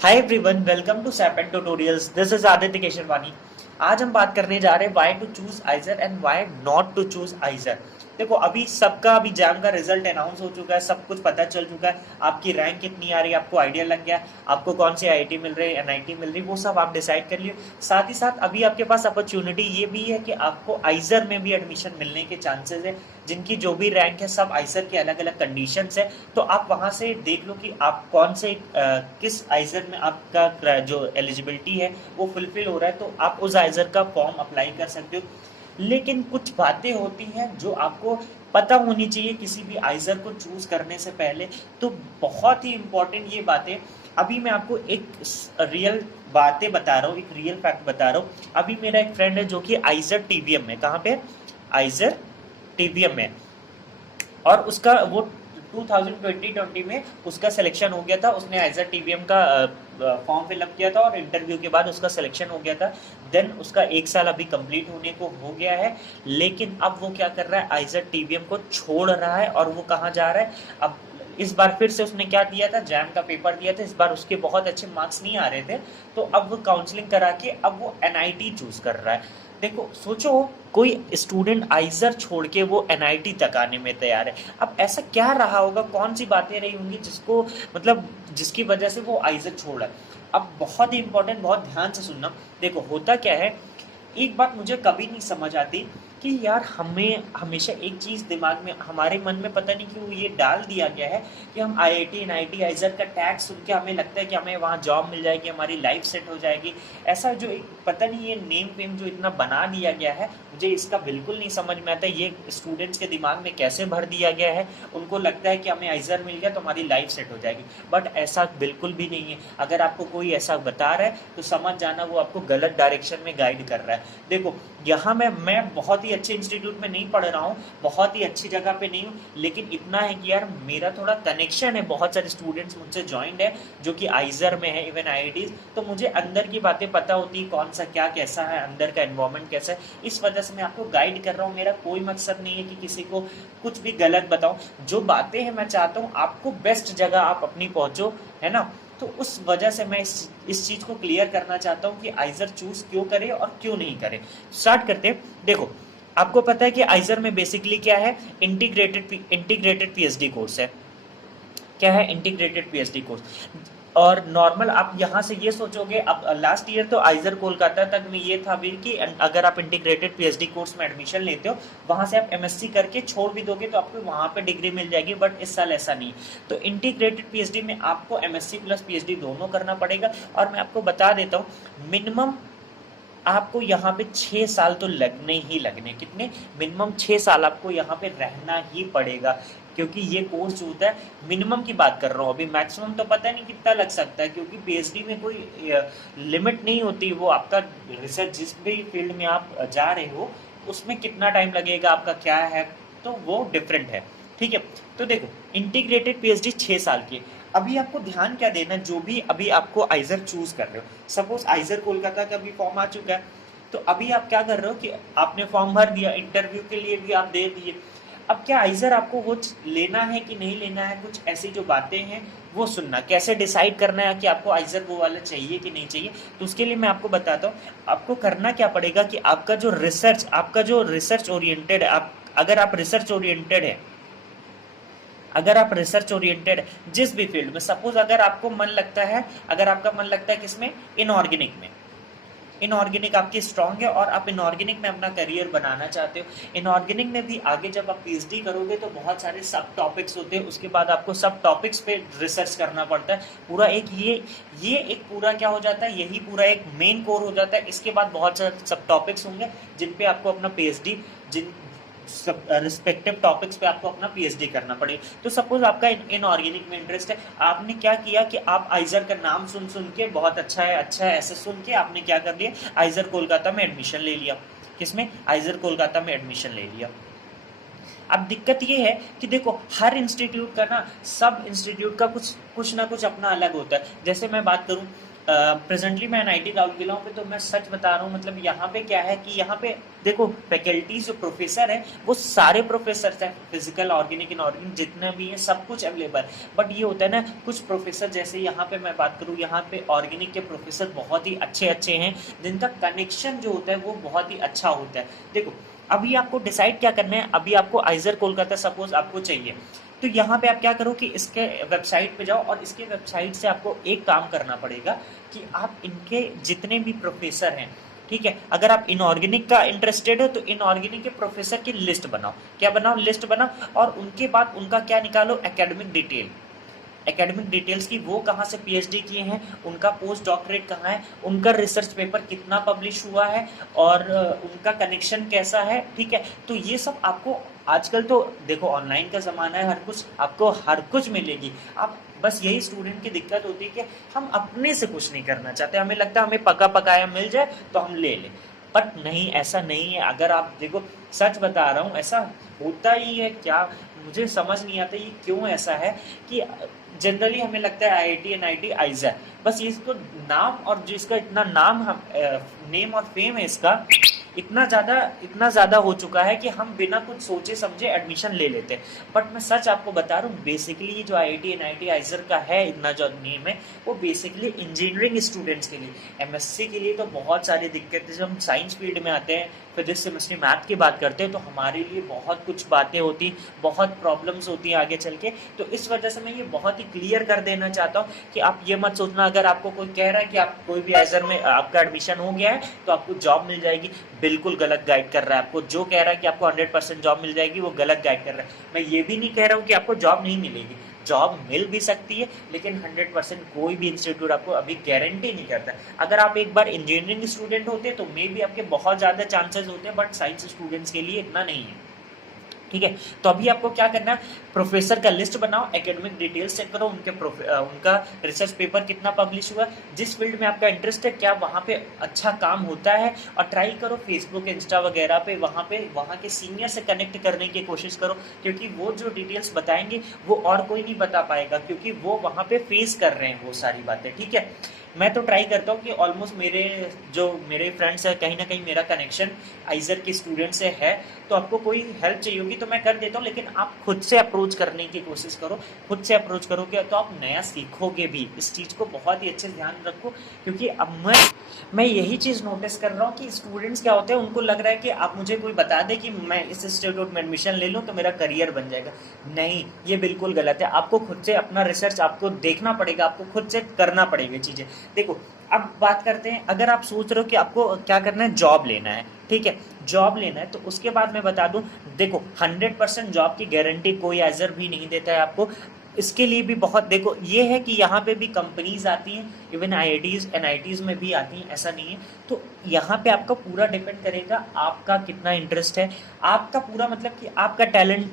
Hi everyone, welcome to Sapient tutorials. This is Aditya Kesharwani. आज हम बात करने जा रहे हैं why to choose IISER and why not to choose IISER. देखो, अभी सबका अभी एग्जाम का रिजल्ट अनाउंस हो चुका है, सब कुछ पता चल चुका है। आपकी रैंक कितनी आ रही है आपको आइडिया लग गया, आपको कौन सी आईआईटी मिल रही है, एनआईटी मिल रही है, वो सब आप डिसाइड कर लियो। साथ ही साथ अभी आपके पास अपॉर्चुनिटी ये भी है कि आपको आइजर में भी एडमिशन मिलने के चांसेस है। जिनकी जो भी रैंक है, सब आइजर के अलग अलग कंडीशंस है, तो आप वहां से देख लो कि आप कौन से किस आइजर में आपका जो एलिजिबिलिटी है वो फुलफिल हो रहा है, तो आप उस आइजर का फॉर्म अप्लाई कर सकते हो। लेकिन कुछ बातें होती हैं जो आपको पता होनी चाहिए किसी भी आइजर को चूज करने से पहले। तो बहुत ही इंपॉर्टेंट ये बातें, अभी मैं आपको एक रियल बातें बता रहा हूँ, एक रियल फैक्ट बता रहा हूँ। अभी मेरा एक फ्रेंड है जो कि आइजर टीवीएम में, कहाँ पे, आइजर टीवीएम में, और उसका वो 2020 में उसका सिलेक्शन हो गया था। उसने आइजर टीवीएम का फॉर्म फिलअप किया था और इंटरव्यू के बाद उसका सिलेक्शन हो गया था। देन उसका एक साल अभी कंप्लीट होने को हो गया है, लेकिन अब वो क्या कर रहा है, आइजर टीवीएम को छोड़ रहा है और वो कहाँ जा रहा है अब। इस बार फिर से उसने क्या दिया था, जैम का पेपर दिया था। इस बार उसके बहुत अच्छे मार्क्स नहीं आ रहे थे, तो अब वो काउंसलिंग करा के अब वो एनआईटी चूज कर रहा है। देखो, सोचो, कोई स्टूडेंट आइजर छोड़ के वो एनआईटी तक आने में तैयार है। अब ऐसा क्या रहा होगा, कौन सी बातें रही होंगी जिसको, मतलब जिसकी वजह से वो आइजर छोड़ रहा है। अब बहुत ही इंपॉर्टेंट, बहुत ध्यान से सुनना। देखो, होता क्या है, एक बात मुझे कभी नहीं समझ आती कि यार हमें हमेशा एक चीज़ दिमाग में, हमारे मन में पता नहीं क्यों ये डाल दिया गया है कि हम आईआईटी एनआईटी आइजर का टैग सुन के हमें लगता है कि हमें वहाँ जॉब मिल जाएगी, हमारी लाइफ सेट हो जाएगी। ऐसा जो एक पता नहीं, ये नेम वेम जो इतना बना दिया गया है, मुझे इसका बिल्कुल नहीं समझ में आता। ये स्टूडेंट्स के दिमाग में कैसे भर दिया गया है। उनको लगता है कि हमें आइजर मिल गया तो हमारी लाइफ सेट हो जाएगी, बट ऐसा बिल्कुल भी नहीं है। अगर आपको कोई ऐसा बता रहा है तो समझ जाना वो आपको गलत डायरेक्शन में गाइड कर रहा है। देखो, यहाँ मैं बहुत ही अच्छे इंस्टीट्यूट में नहीं पढ़ रहा हूँ, बहुत ही अच्छी जगह पे नहीं हूँ, लेकिन इतना है कि यार मेरा थोड़ा कनेक्शन है, बहुत सारे स्टूडेंट्स मुझसे ज्वाइंट है जो कि आइजर में है, इवन आईआईटीज। तो मुझे अंदर की बातें पता होती है, कौन सा क्या कैसा है, अंदर का एनवायरनमेंट कैसा है। इस वजह से मैं आपको गाइड कर रहा हूँ। मेरा कोई मकसद नहीं है कि किसी को कुछ भी गलत बताऊँ। जो बातें हैं, मैं चाहता हूँ आपको बेस्ट जगह आप अपनी पहुँचो, है ना। तो उस वजह से मैं इस चीज़ को क्लियर करना चाहता हूँ कि आइजर चूज क्यों करें और क्यों नहीं करें। स्टार्ट करते हैं। देखो, आपको पता है कि आइजर में बेसिकली क्या है, इंटीग्रेटेड पीएचडी कोर्स है। क्या है, इंटीग्रेटेड पीएचडी कोर्स। और नॉर्मल आप यहाँ से ये सोचोगे, अब लास्ट ईयर तो आइजर कोलकाता तक में ये था भी कि अगर आप इंटीग्रेटेड पीएचडी कोर्स में एडमिशन लेते हो, वहाँ से आप एमएससी करके छोड़ भी दोगे तो आपको वहाँ पे डिग्री मिल जाएगी, बट इस साल ऐसा नहीं। तो इंटीग्रेटेड पीएचडी में आपको एमएससी प्लस पीएचडी दोनों करना पड़ेगा। और मैं आपको बता देता हूँ, मिनिमम आपको यहाँ पे 6 साल तो लगने ही लगने, कितने, मिनिमम 6 साल आपको यहाँ पे रहना ही पड़ेगा। क्योंकि ये कोर्स जो होता है, मिनिमम की बात कर रहा हूँ, अभी मैक्सिमम तो पता नहीं कितना लग सकता है, क्योंकि पीएचडी में कोई लिमिट नहीं होती। वो आपका रिसर्च, जिस भी फील्ड में आप जा रहे हो, उसमें कितना टाइम लगेगा, आपका क्या है, तो वो डिफरेंट है। ठीक है, तो देखो, इंटीग्रेटेड पीएचडी 6 साल की। अभी आपको ध्यान क्या देना, जो भी अभी आपको आइजर चूज कर रहे हो, सपोज आइजर कोलकाता का भी फॉर्म आ चुका है, तो अभी आप क्या कर रहे हो कि आपने फॉर्म भर दिया, इंटरव्यू के लिए भी आप दे दिए। अब क्या आइजर आपको वो लेना है कि नहीं लेना है, कुछ ऐसी जो बातें हैं वो सुनना, कैसे डिसाइड करना है कि आपको आइजर वो वाला चाहिए कि नहीं चाहिए। तो उसके लिए मैं आपको बताता हूँ, आपको करना क्या पड़ेगा कि आपका जो रिसर्च ओरिएंटेड है, आप अगर आप रिसर्च ओरिएंटेड है, अगर आप रिसर्च ओरिएंटेड जिस भी फील्ड में, सपोज अगर आपको मन लगता है, अगर आपका मन लगता है किसमें, इनऑर्गेनिक में, इनऑर्गेनिक आपकी स्ट्रांग है और आप इनऑर्गेनिक में अपना करियर बनाना चाहते हो। इनऑर्गेनिक में भी आगे जब आप पीएचडी करोगे तो बहुत सारे सब टॉपिक्स होते हैं, उसके बाद आपको सब टॉपिक्स पे रिसर्च करना पड़ता है। पूरा एक ये एक पूरा क्या हो जाता है, यही पूरा एक मेन कोर हो जाता है। इसके बाद बहुत सारे सब टॉपिक्स होंगे जिन पे आपको अपना पीएचडी, जिन सब रिस्पेक्टिव टॉपिक्स पे आपको अपना पीएचडी करना पड़ेगा। तो सपोज आपका इनऑर्गेनिक में इंटरेस्ट है, आपने क्या किया कि आप आइजर का नाम सुन सुन के, बहुत अच्छा है ऐसे सुन के आपने क्या कर लिया, आइजर कोलकाता में एडमिशन ले लिया। किसमें, आइजर कोलकाता में एडमिशन ले लिया। अब दिक्कत ये है कि देखो, हर इंस्टीट्यूट का ना, सब इंस्टीट्यूट का कुछ कुछ ना कुछ अपना अलग होता है। जैसे मैं बात करूं, प्रेजेंटली मैं एनआईटी राउरकेला पे, तो मैं सच बता रहा हूँ, मतलब यहाँ पे क्या है कि यहाँ पे देखो फैकल्टीज जो प्रोफेसर है वो सारे प्रोफेसर हैं, फिजिकल ऑर्गेनिक इनऑर्गेनिक जितने भी हैं सब कुछ अवेलेबल। बट ये होता है ना कुछ प्रोफेसर, जैसे यहाँ पे मैं बात करूँ, यहाँ पे ऑर्गेनिक के प्रोफेसर बहुत ही अच्छे अच्छे हैं जिनका कनेक्शन जो होता है वो बहुत ही अच्छा होता है। देखो अभी आपको डिसाइड क्या करना है, अभी आपको आइजर कोलकाता सपोज आपको चाहिए, तो यहाँ पे आप क्या करो कि इसके वेबसाइट पे जाओ और इसके वेबसाइट से आपको एक काम करना पड़ेगा कि आप इनके जितने भी प्रोफेसर हैं, ठीक है, अगर आप इनऑर्गेनिक का इंटरेस्टेड हो तो इनऑर्गेनिक के प्रोफेसर की लिस्ट बनाओ। क्या बनाओ? लिस्ट बनाओ, और उनके बाद उनका क्या निकालो, एकेडमिक डिटेल, एकेडमिक डिटेल्स की, वो कहाँ से पीएचडी किए हैं, उनका पोस्ट डॉक्टरेट कहाँ है, उनका रिसर्च पेपर कितना पब्लिश हुआ है, और उनका कनेक्शन कैसा है, ठीक है। तो ये सब आपको आजकल तो देखो ऑनलाइन का ज़माना है, हर कुछ आपको हर कुछ मिलेगी। आप बस यही स्टूडेंट की दिक्कत होती है कि हम अपने से कुछ नहीं करना चाहते, हमें लगता है हमें पका पकाया मिल जाए तो हम ले लें। बट नहीं, ऐसा नहीं है। अगर आप देखो, सच बता रहा हूँ, ऐसा होता ही है क्या, मुझे समझ नहीं आता ये क्यों ऐसा है कि जनरली हमें लगता है आईआईटी एनआईटी आइजर, बस ये इसको नाम, और जो इसका इतना नाम, हम नेम और फेम है इसका इतना ज़्यादा हो चुका है कि हम बिना कुछ सोचे समझे एडमिशन ले लेते हैं। बट मैं सच आपको बता रहा हूँ, बेसिकली ये जो आईआईटी एनआईटी आइजर का है इतना जो नेम है, वो बेसिकली इंजीनियरिंग स्टूडेंट्स के लिए, एमएससी के लिए तो बहुत सारी दिक्कतें, जब हम साइंस फील्ड में आते हैं, फिजिक्स केमिस्ट्री मैथ की बात करते हैं, तो हमारे लिए बहुत कुछ बातें होती, बहुत प्रॉब्लम्स होती हैं आगे चल के। तो इस वजह से मैं ये बहुत ही क्लियर कर देना चाहता हूँ कि आप ये मत सोचना, अगर आपको कोई कह रहा है कि आप कोई भी आइजर में आपका एडमिशन हो गया है तो आपको जॉब मिल जाएगी, बिल्कुल गलत गाइड कर रहा है आपको। जो कह रहा है कि आपको 100% जॉब मिल जाएगी वो गलत गाइड कर रहा है। मैं ये भी नहीं कह रहा हूँ कि आपको जॉब नहीं मिलेगी, जॉब मिल भी सकती है, लेकिन 100% कोई भी इंस्टीट्यूट आपको अभी गारंटी नहीं करता। अगर आप एक बार इंजीनियरिंग स्टूडेंट होते तो मे बी आपके बहुत ज़्यादा चांसेस होते हैं, बट साइंस स्टूडेंट्स के लिए इतना नहीं है, ठीक है। तो अभी आपको क्या करना है, प्रोफेसर का लिस्ट बनाओ, एकेडमिक डिटेल्स चेक करो, उनका रिसर्च पेपर कितना पब्लिश हुआ, जिस फील्ड में आपका इंटरेस्ट है क्या वहाँ पे अच्छा काम होता है, और ट्राई करो फेसबुक इंस्टा वगैरह पे वहाँ के सीनियर से कनेक्ट करने की कोशिश करो, क्योंकि वो जो डिटेल्स बताएंगे वो और कोई नहीं बता पाएगा, क्योंकि वो वहाँ पे फेस कर रहे हैं वो सारी बातें, ठीक है। मैं तो ट्राई करता हूँ कि ऑलमोस्ट मेरे फ्रेंड्स है, कहीं ना कहीं मेरा कनेक्शन आइजर के स्टूडेंट से है, तो आपको कोई हेल्प चाहिए होगी तो मैं कर देता हूँ, लेकिन आप खुद से अप्रोच करने की कोशिश करो। खुद से अप्रोच करोगे तो आप नया सीखोगे भी। इस चीज़ को बहुत ही अच्छे से ध्यान रखो, क्योंकि अब मैं यही चीज़ नोटिस कर रहा हूँ कि स्टूडेंट्स क्या होते हैं, उनको लग रहा है कि आप मुझे कोई बता दे कि मैं इस इंस्टीट्यूट में एडमिशन ले लूँ तो मेरा करियर बन जाएगा। नहीं, ये बिल्कुल गलत है। आपको खुद से अपना रिसर्च आपको देखना पड़ेगा, आपको खुद से करना पड़ेगा चीज़ें। देखो अब बात करते हैं, अगर आप सोच रहे हो कि आपको क्या करना है, जॉब लेना है, ठीक है, जॉब लेना है, तो उसके बाद मैं बता दूं, देखो 100% जॉब की गारंटी कोई एजर भी नहीं देता है आपको। इसके लिए भी बहुत, देखो ये है कि यहाँ पे भी कंपनीज आती हैं, इवन आईआईटीज एनआईटीज में भी आती हैं, ऐसा नहीं है। तो यहाँ पे आपका पूरा डिपेंड करेगा आपका कितना इंटरेस्ट है, आपका पूरा मतलब कि आपका टैलेंट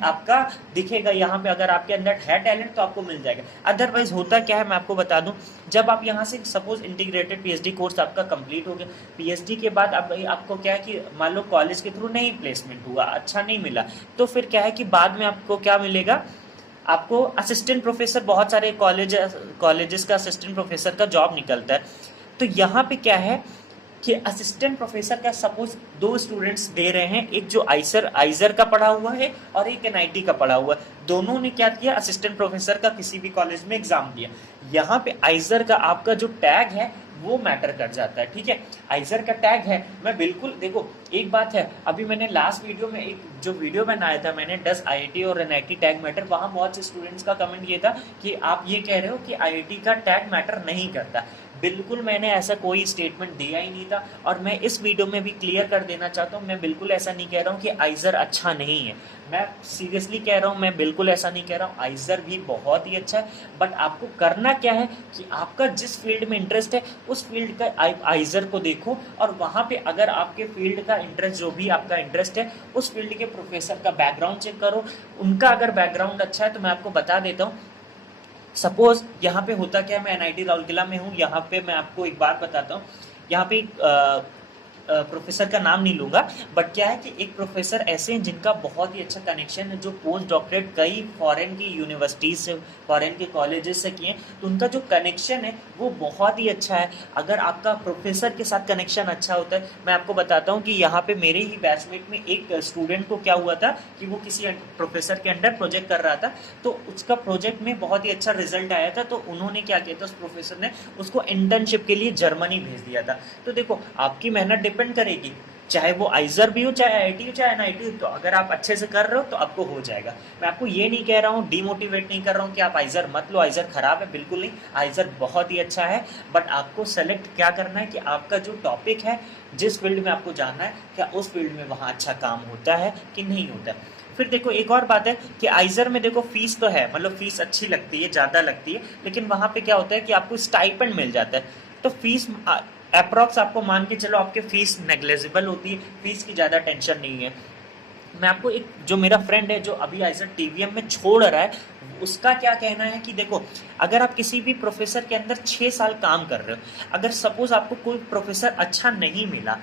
आपका दिखेगा यहाँ पे। अगर आपके अंदर है टैलेंट तो आपको मिल जाएगा। अदरवाइज होता क्या है मैं आपको बता दूं, जब आप यहाँ से सपोज इंटीग्रेटेड पीएचडी कोर्स आपका कंप्लीट हो गया, पीएचडी के बाद आपको क्या है कि मान लो कॉलेज के थ्रू नहीं प्लेसमेंट हुआ, अच्छा नहीं मिला, तो फिर क्या है कि बाद में आपको क्या मिलेगा, आपको असिस्टेंट प्रोफेसर, बहुत सारे कॉलेजेस का असिस्टेंट प्रोफेसर का जॉब निकलता है। तो यहाँ पे क्या है कि असिस्टेंट प्रोफेसर का सपोज 2 स्टूडेंट्स दे रहे हैं, एक जो आइजर का पढ़ा हुआ है और एक एनआईटी का पढ़ा हुआ है। दोनों ने क्या किया, असिस्टेंट प्रोफेसर का किसी भी कॉलेज में एग्जाम दिया। यहाँ पे आइजर का आपका जो टैग है वो मैटर कर जाता है, ठीक है। आइजर का टैग है, मैं बिल्कुल, देखो एक बात है, अभी मैंने लास्ट वीडियो में एक जो वीडियो बनाया था मैंने, डस आईआईटी और एनआईटी टैग मैटर, वहाँ बहुत से स्टूडेंट्स का कमेंट ये था कि आप ये कह रहे हो कि आईआईटी का टैग मैटर नहीं करता। बिल्कुल मैंने ऐसा कोई स्टेटमेंट दिया ही नहीं था, और मैं इस वीडियो में भी क्लियर कर देना चाहता हूँ, मैं बिल्कुल ऐसा नहीं कह रहा हूँ कि आइजर अच्छा नहीं है। मैं सीरियसली कह रहा हूँ, मैं बिल्कुल ऐसा नहीं कह रहा हूँ, आइजर भी बहुत ही अच्छा है। बट आपको करना क्या है कि आपका जिस फील्ड में इंटरेस्ट है उस फील्ड का आइजर को देखो, और वहाँ पे अगर आपके फील्ड का इंटरेस्ट, जो भी आपका इंटरेस्ट है, उस फील्ड के प्रोफेसर का बैकग्राउंड चेक करो। उनका अगर बैकग्राउंड अच्छा है तो मैं आपको बता देता हूँ, सपोज यहाँ पे होता क्या है, मैं एनआईटी राउरकेला में हूँ, यहाँ पे मैं आपको एक बात बताता हूँ। यहाँ पे प्रोफेसर का नाम नहीं लूँगा, बट क्या है कि एक प्रोफेसर ऐसे हैं जिनका बहुत ही अच्छा कनेक्शन है, जो पोस्ट डॉक्टरेट कई फॉरेन की यूनिवर्सिटीज़ से, फॉरेन के कॉलेजेस से किए, तो उनका जो कनेक्शन है वो बहुत ही अच्छा है। अगर आपका प्रोफेसर के साथ कनेक्शन अच्छा होता है, मैं आपको बताता हूँ कि यहाँ पे मेरे ही बैचमेट में एक स्टूडेंट को क्या हुआ था कि वो किसी प्रोफेसर के अंडर प्रोजेक्ट कर रहा था, तो उसका प्रोजेक्ट में बहुत ही अच्छा रिजल्ट आया था, तो उन्होंने क्या किया था, उस प्रोफेसर ने उसको इंटर्नशिप के लिए जर्मनी भेज दिया था। तो देखो आपकी मेहनत डिपेंड करेगी, चाहे वो आइजर भी हो, चाहे आईआईटी हो, चाहे एनआईटी हो, तो अगर आप अच्छे से कर रहे हो तो आपको हो जाएगा। मैं आपको ये नहीं कह रहा हूँ, डीमोटिवेट नहीं कर रहा हूँ कि आप आइजर मत लो, आइजर खराब है, बिल्कुल नहीं, आइजर बहुत ही अच्छा है, बट आपको सेलेक्ट क्या करना है कि आपका जो टॉपिक है, जिस फील्ड में आपको जाना है, क्या उस फील्ड में वहाँ अच्छा काम होता है कि नहीं होता है। फिर देखो एक और बात है कि आइजर में देखो फीस तो है, मतलब फीस अच्छी लगती है, ज़्यादा लगती है, लेकिन वहाँ पे क्या होता है कि आपको स्टाइपेंड मिल जाता है, तो फीस अप्रॉक्स आपको मान के चलो आपके फीस नेग्लेजिबल होती है, फीस की ज़्यादा टेंशन नहीं है। मैं आपको एक, जो मेरा फ्रेंड है जो अभी आइजर टीवीएम में छोड़ रहा है, उसका क्या कहना है कि देखो अगर आप किसी भी प्रोफेसर के अंदर 6 साल काम कर रहे हो, अगर सपोज आपको कोई प्रोफेसर अच्छा नहीं मिला,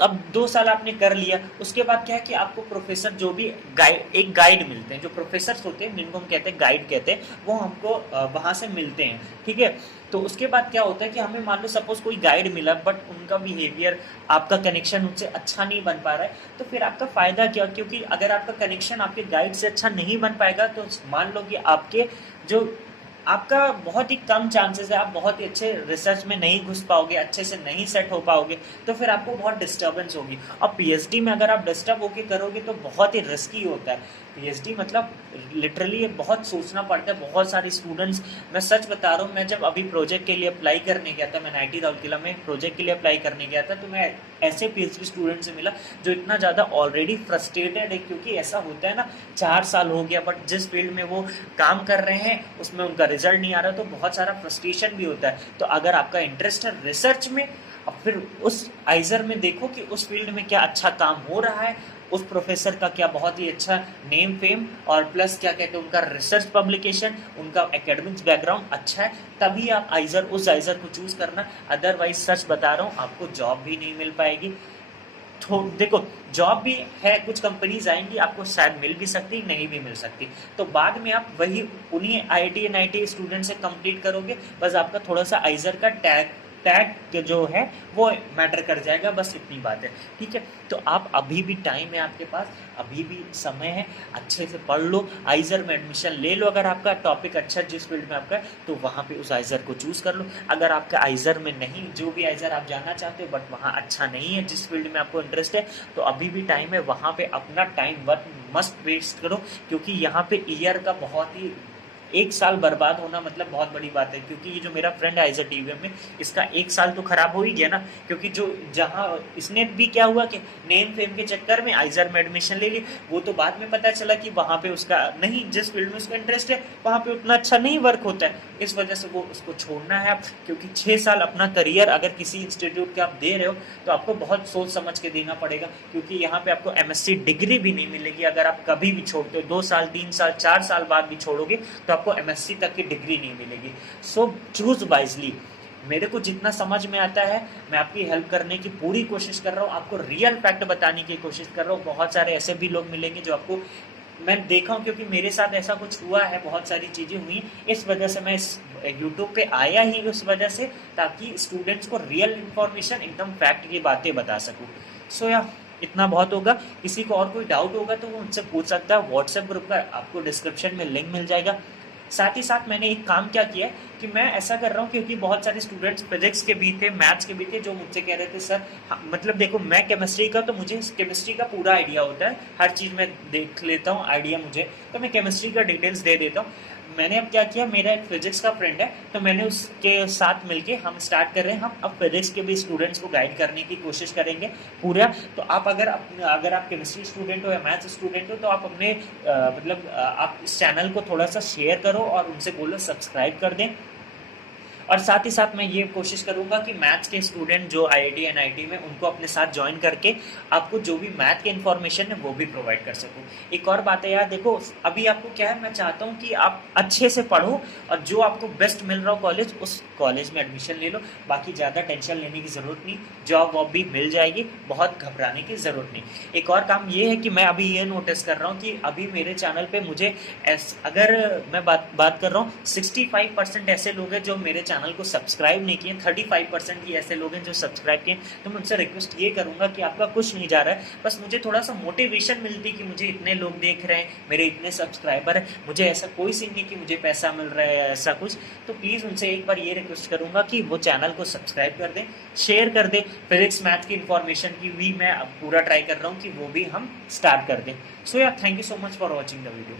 अब 2 साल आपने कर लिया, उसके बाद क्या है कि आपको प्रोफेसर जो भी एक गाइड मिलते हैं, जो प्रोफेसर होते हैं जिनको हम कहते हैं गाइड कहते हैं, वो हमको वहाँ से मिलते हैं, ठीक है। तो उसके बाद क्या होता है कि हमें मान लो सपोज कोई गाइड मिला, बट उनका बिहेवियर, आपका कनेक्शन उनसे अच्छा नहीं बन पा रहा है, तो फिर आपका फ़ायदा क्या, क्योंकि अगर आपका कनेक्शन आपके गाइड से अच्छा नहीं बन पाएगा, तो मान लो कि आपके जो आपका बहुत ही कम चांसेस है, आप बहुत ही अच्छे रिसर्च में नहीं घुस पाओगे, अच्छे से नहीं सेट हो पाओगे, तो फिर आपको बहुत डिस्टर्बेंस होगी। और पीएचडी में अगर आप डिस्टर्ब होके करोगे तो बहुत ही रिस्की होता है। पीएचडी मतलब लिटरली बहुत सोचना पड़ता है, बहुत सारे स्टूडेंट्स, मैं सच बता रहा हूँ, मैं जब अभी प्रोजेक्ट के लिए अप्लाई करने गया था, मैं आईटी राउरकेला में प्रोजेक्ट के लिए अप्लाई करने गया था, तो मैं ऐसे पीएचडी स्टूडेंट से मिला जो इतना ज़्यादा ऑलरेडी फ्रस्ट्रेटेड है, क्योंकि ऐसा होता है ना, 4 साल हो गया, बट जिस फील्ड में वो काम कर रहे हैं उसमें उनका रिजल्ट नहीं आ रहा, तो बहुत सारा फ्रस्ट्रेशन भी होता है। तो अगर आपका इंटरेस्ट है रिसर्च में, अब फिर उस आइजर में देखो कि उस फील्ड में क्या अच्छा काम हो रहा है, उस प्रोफेसर का क्या बहुत ही अच्छा नेम फेम, और प्लस क्या कहते हैं उनका रिसर्च पब्लिकेशन, उनका एकेडमिक्स बैकग्राउंड अच्छा है, तभी आप आइजर, उस आइजर को चूज़ करना। अदरवाइज सच बता रहा हूँ, आपको जॉब भी नहीं मिल पाएगी। तो देखो जॉब भी है, कुछ कंपनीज आएंगी, आपको शायद मिल भी सकती, नहीं भी मिल सकती, तो बाद में आप वही उन्हीं आईआईटी एनआईटी स्टूडेंट से कंप्लीट करोगे, बस आपका थोड़ा सा आइजर का टैग जो है वो मैटर कर जाएगा, बस इतनी बात है, ठीक है। तो आप अभी भी टाइम है आपके पास, अभी भी समय है, अच्छे से पढ़ लो, आइजर में एडमिशन ले लो। अगर आपका टॉपिक अच्छा है, जिस फील्ड में आपका, तो वहाँ पे उस आइजर को चूज़ कर लो। अगर आपका आइजर में नहीं, जो भी आइजर आप जाना चाहते हो बट वहाँ अच्छा नहीं है, जिस फील्ड में आपको इंटरेस्ट है, तो अभी भी टाइम है, वहाँ पे अपना टाइम मस्ट वेस्ट करो, क्योंकि यहाँ पे ईयर का बहुत ही, 1 साल बर्बाद होना मतलब बहुत बड़ी बात है। क्योंकि ये जो मेरा फ्रेंड है आइजर टीवीएम में, इसका 1 साल तो खराब हो ही गया ना, क्योंकि जो जहाँ इसने भी क्या हुआ कि नेम फेम के चक्कर में आइजर में एडमिशन ले ली, वो तो बाद में पता चला कि वहाँ पे उसका नहीं, जिस फील्ड में उसका इंटरेस्ट है वहाँ पे उतना अच्छा नहीं वर्क होता है, इस वजह से वो उसको छोड़ना है। क्योंकि 6 साल अपना करियर अगर किसी इंस्टीट्यूट के आप दे रहे हो, तो आपको बहुत सोच समझ के देना पड़ेगा, क्योंकि यहाँ पे आपको एमएससी डिग्री भी नहीं मिलेगी अगर आप कभी भी छोड़ते हो। 2 साल 3 साल 4 साल बाद भी छोड़ोगे तो आपको एमएससी तक की डिग्री नहीं मिलेगी। So choose wisely. मेरे को जितना समझ में आता है मैं आपकी हेल्प करने की पूरी कोशिश कर रहा हूँ, आपको रियल फैक्ट बताने की कोशिश कर रहा हूँ। बहुत सारे ऐसे भी लोग मिलेंगे जो आपको, मैं देखा हूँ क्योंकि मेरे साथ ऐसा कुछ हुआ है, बहुत सारी चीज़ें हुई, इस वजह से मैं इस यूट्यूब पे आया ही उस वजह से, ताकि स्टूडेंट्स को रियल इन्फॉर्मेशन, एकदम फैक्ट की बातें बता सकूँ। सो या इतना बहुत होगा। किसी को और कोई डाउट होगा तो वो मुझसे पूछ सकता है। व्हाट्सएप ग्रुप का आपको डिस्क्रिप्शन में लिंक मिल जाएगा। साथ ही साथ मैंने एक काम क्या किया है कि मैं ऐसा कर रहा हूँ, क्योंकि बहुत सारे स्टूडेंट्स फिजिक्स के भी थे, मैथ्स के भी थे, जो मुझसे कह रहे थे सर, मतलब देखो मैं केमिस्ट्री का, तो मुझे केमिस्ट्री का पूरा आइडिया होता है, हर चीज़ में देख लेता हूँ आइडिया मुझे, तो मैं केमिस्ट्री का डिटेल्स दे देता हूँ। मैंने अब क्या किया, मेरा एक फिजिक्स का फ्रेंड है, तो मैंने उसके साथ मिलके हम स्टार्ट कर रहे हैं, हम अब फिजिक्स के भी स्टूडेंट्स को गाइड करने की कोशिश करेंगे पूरा। तो आप अगर आप केमिस्ट्री स्टूडेंट हो या मैथ्स स्टूडेंट हो, तो आप अपने मतलब आप इस चैनल को थोड़ा सा शेयर करो और उनसे बोलो सब्सक्राइब कर दें। और साथ ही साथ मैं ये कोशिश करूंगा कि मैथ्स के स्टूडेंट जो आईआईटी एनआईटी में, उनको अपने साथ ज्वाइन करके आपको जो भी मैथ के इन्फॉर्मेशन है वो भी प्रोवाइड कर सकूं। एक और बात है यार, देखो अभी आपको क्या है, मैं चाहता हूँ कि आप अच्छे से पढ़ो और जो आपको बेस्ट मिल रहा हो कॉलेज, उस कॉलेज में एडमिशन ले लो। बाकी ज़्यादा टेंशन लेने की ज़रूरत नहीं, जॉब वॉब भी मिल जाएगी, बहुत घबराने की ज़रूरत नहीं। एक और काम ये है कि मैं अभी ये नोटिस कर रहा हूँ कि अभी मेरे चैनल पे मुझे अगर मैं बात कर रहा हूँ, 65% ऐसे लोग हैं जो मेरे चैनल को सब्सक्राइब नहीं किए, 35% ही ऐसे लोग हैं जो सब्सक्राइब किए। तो मैं उनसे रिक्वेस्ट ये करूँगा कि आपका कुछ नहीं जा रहा है, बस मुझे थोड़ा सा मोटिवेशन मिलती कि मुझे इतने लोग देख रहे हैं, मेरे इतने सब्सक्राइबर हैं, मुझे ऐसा कोई सीन नहीं कि मुझे पैसा मिल रहा है ऐसा कुछ। तो प्लीज़ उनसे एक बार ये रिक्वेस्ट करूँगा कि वो चैनल को सब्सक्राइब कर दें, शेयर कर दें। फिजिक्स मैथ की इन्फॉर्मेशन की भी मैं अब पूरा ट्राई कर रहा हूँ कि वो भी हम स्टार्ट कर दें। सो यार, thank you so much for watching the video.